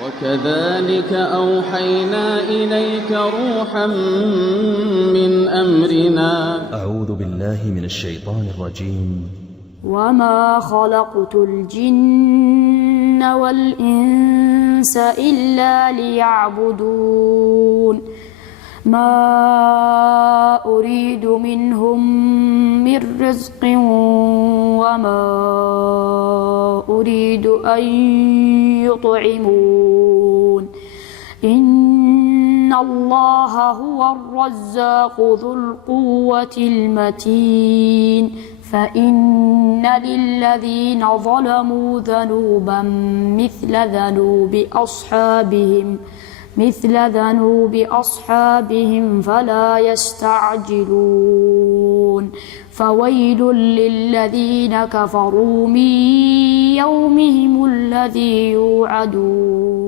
وكذلك أوحينا إليك روحا من أمرنا. أعوذ بالله من الشيطان الرجيم. وما خلقت الجن والإنس إلا ليعبدون ما أريد منهم من رزق وما أريد أن يطعمون إن الله هو الرزاق ذو القوة المتين. فإن للذين ظلموا ذنوبا مثل ذنوب أصحابهم فلا يستعجلون. فويل للذين كفروا من يومهم الذي يوعدون.